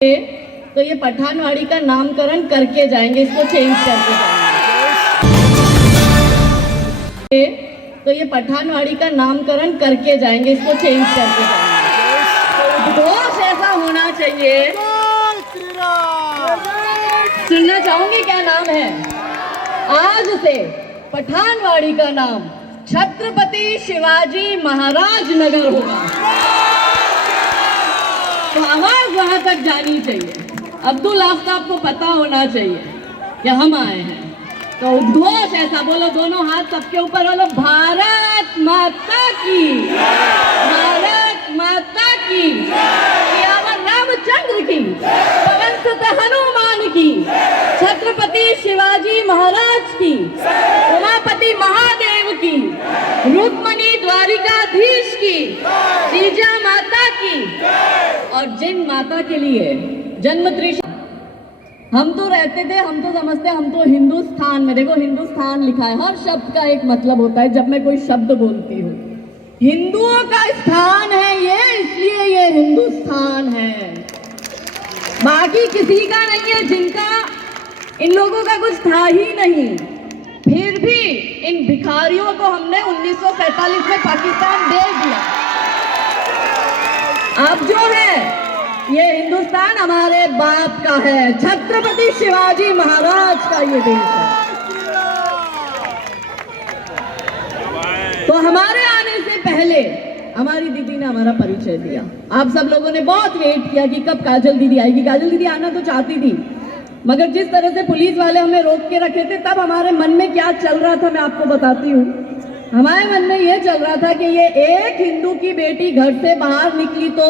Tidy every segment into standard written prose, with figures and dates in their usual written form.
तो ये पठानवाड़ी का नामकरण करके जाएंगे, इसको चेंज करके जाएंगे। तो ये पठानवाड़ी का नामकरण करके जाएंगे, इसको चेंज करके जाएंगे। उद्घोष ऐसा होना चाहिए। सुनना चाहूंगी क्या नाम है? आज से पठानवाड़ी का नाम छत्रपति शिवाजी महाराज नगर होगा। तो आवाज वहां तक जानी चाहिए। अब्दुल आफ्ताब को पता होना चाहिए कि हम आए हैं। तो उद्घोष ऐसा बोलो, दोनों हाथ सबके ऊपर बोलो, भारत माता की, भारत माता की, सियावर रामचंद्र की, पवन सुत हनुमान की, छत्रपति शिवाजी महाराज की, उमापति महादेव की, रुक्मणी द्वारिकाधीश की, जीजा माता की, और जिन माता के लिए जन्म त्रिशा। हम तो रहते थे, हम तो समझते, हम तो हिंदुस्तान में, देखो हिंदुस्तान लिखा है, हर शब्द का एक मतलब होता है। जब मैं कोई शब्द बोलती हूँ, हिंदुओं का स्थान है ये, इसलिए ये हिंदुस्तान है, बाकी किसी का नहीं है, जिनका इन लोगों का कुछ था ही नहीं। फिर भी इन भिखारियों को हमने 1947 में पाकिस्तान दे दिया। अब जो है ये हिंदुस्तान हमारे बाप का है, छत्रपति शिवाजी महाराज का ये देश है। तो हमारे आने से पहले हमारी दीदी ने हमारा परिचय दिया। आप सब लोगों ने बहुत वेट किया कि कब काजल दीदी आएगी। काजल दीदी आना तो चाहती थी, मगर जिस तरह से पुलिस वाले हमें रोक के रखे थे, तब हमारे मन में क्या चल रहा था मैं आपको बताती हूँ। हमारे मन में ये चल रहा था कि ये एक हिंदू की बेटी घर से बाहर निकली तो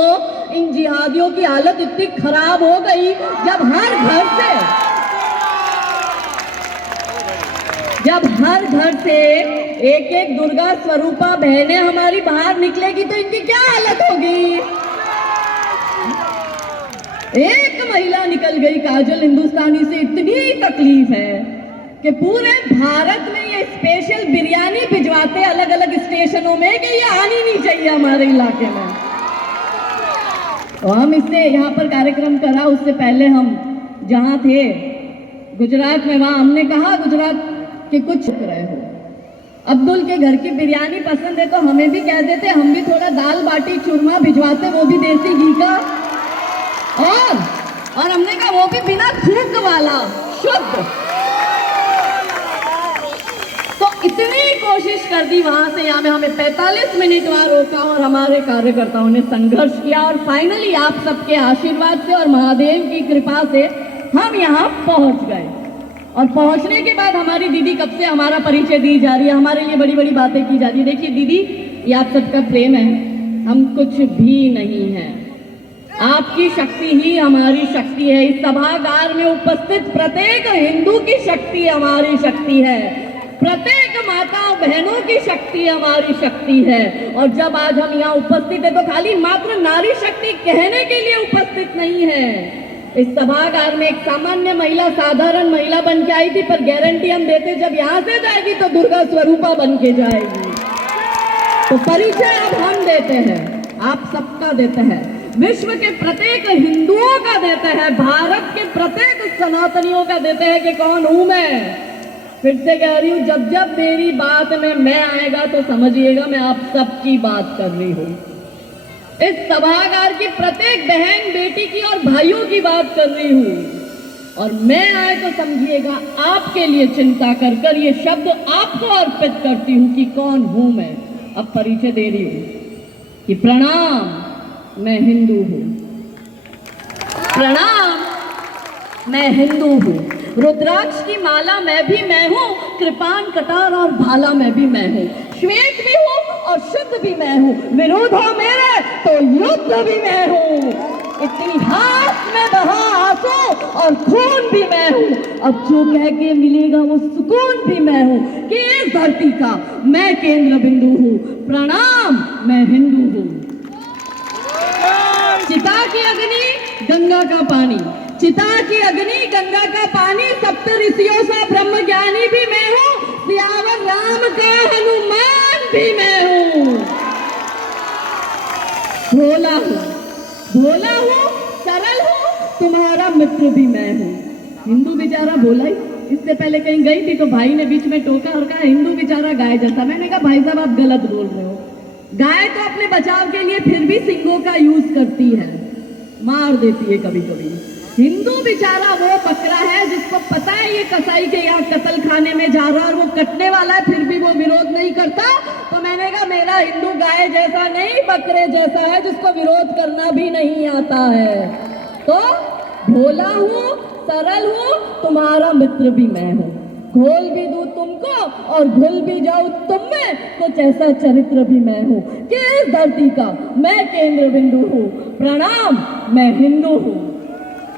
इन जिहादियों की हालत इतनी खराब हो गई। जब हर घर से एक एक दुर्गा स्वरूपा बहनें हमारी बाहर निकलेगी तो इनकी क्या हालत होगी। एक महिला निकल गई काजल हिंदुस्तानी से, इतनी तकलीफ है कि पूरे भारत में ये स्पेशल बिरयानी भिजवाते अलग अलग स्टेशनों में कि ये आनी नहीं चाहिए हमारे इलाके में। तो हम इससे यहाँ पर कार्यक्रम करा, उससे पहले हम जहाँ थे गुजरात में, वहाँ हमने कहा गुजरात के कुछ रहे हो, अब्दुल के घर की बिरयानी पसंद है तो हमें भी कह देते, हम भी थोड़ा दाल बाटी चूरमा भिजवाते, वो भी देसी घी का, और हमने कहा वो भी बिना थूक वाला, शुद्ध। इतनी कोशिश कर दी वहां से यहाँ में, हमें 45 मिनट वहां रोका और हमारे कार्यकर्ताओं ने संघर्ष किया और फाइनली आप सबके आशीर्वाद से और महादेव की कृपा से हम यहाँ पहुंच गए। और पहुंचने के बाद हमारी दीदी कब से हमारा परिचय दी जा रही है, हमारे लिए बड़ी बड़ी बातें की जा रही है। देखिए दीदी, ये आप सबका प्रेम है, हम कुछ भी नहीं है, आपकी शक्ति ही हमारी शक्ति है। इस सभागार में उपस्थित प्रत्येक हिंदू की शक्ति हमारी शक्ति है, प्रत्येक माता बहनों की शक्ति हमारी शक्ति है। और जब आज हम यहाँ उपस्थित है तो खाली मात्र नारी शक्ति कहने के लिए उपस्थित नहीं है। इस सभागार में एक सामान्य महिला, साधारण महिला बन के आई थी, पर गारंटी हम देते जब यहाँ से जाएगी तो दुर्गा स्वरूपा बन के जाएगी। तो परिचय अब हम देते हैं, आप सबका देते हैं, विश्व के प्रत्येक हिंदुओं का देते हैं, भारत के प्रत्येक सनातनियों का देते हैं कि कौन हूं मैं। फिर से कह रही हूँ, जब जब मेरी बात में मैं आएगा तो समझिएगा मैं आप सबकी बात कर रही हूँ। इस सभागार की प्रत्येक बहन बेटी की और भाइयों की बात कर रही हूँ। और मैं आए तो समझिएगा आपके लिए चिंता कर कर ये शब्द आपको अर्पित करती हूँ कि कौन हूँ मैं। अब परिचय दे रही हूँ कि प्रणाम, मैं हिंदू हूँ, प्रणाम, मैं हिंदू हूँ। रुद्राक्ष की माला मैं भी मैं हूँ, कृपान कटार और भाला मैं भी मैं हूँ, श्वेत भी हूँ और शुद्ध भी मैं हूँ, विरोध हो मेरे तो युद्ध भी मैं हूँ, इतिहास में बहा आंसू और खून भी मैं हूँ, अब जो कह के मिलेगा वो सुकून भी मैं हूँ कि इस धरती का मैं केंद्र बिंदु हूँ। प्रणाम, मैं हिंदू हूँ। चिता की अग्नि, गंगा का पानी, चिता की अग्नि, गंगा का पानी, सप्त ऋषियों सा ब्रह्म ज्ञानी भी मैं हूँ, सियावर राम का हनुमान भी मैं हूँ। भोला हूँ, सरल हूँ, तुम्हारा मित्र भी मैं हूँ। हिंदू बेचारा बोला ही, इससे पहले कहीं गई थी तो भाई ने बीच में टोका और कहा हिंदू बेचारा गाय जैसा। मैंने कहा भाई साहब आप गलत बोल रहे हो, गाय तो अपने बचाव के लिए फिर भी सींगों का यूज करती है, मार देती है कभी कभी। हिंदू बेचारा वो बकरा है जिसको पता है ये कसाई के यहाँ कत्ल खाने में जा रहा है और वो कटने वाला है, फिर भी वो विरोध नहीं करता। तो मैंने कहा मेरा हिंदू गाय जैसा नहीं बकरे जैसा है जिसको विरोध करना भी नहीं आता है। तो भोला हूँ, सरल हूँ, तुम्हारा मित्र भी मैं हूँ। घोल भी दूं तुमको और घुल भी जाऊं तुम में, कुछ ऐसा चरित्र भी मैं हूँ कि इस धरती का मैं केंद्र बिंदु हूँ। प्रणाम, मैं हिंदू हूँ।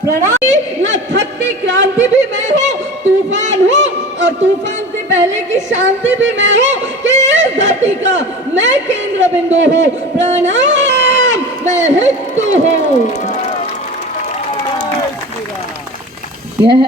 प्रणाम, ना थकती क्रांति भी मैं हूँ, तूफान हूँ और तूफान से पहले की शांति भी मैं हूँ कि इस धरती का मैं केंद्र बिंदु हूँ। प्रणाम, मैं हिंदू हूँ। यह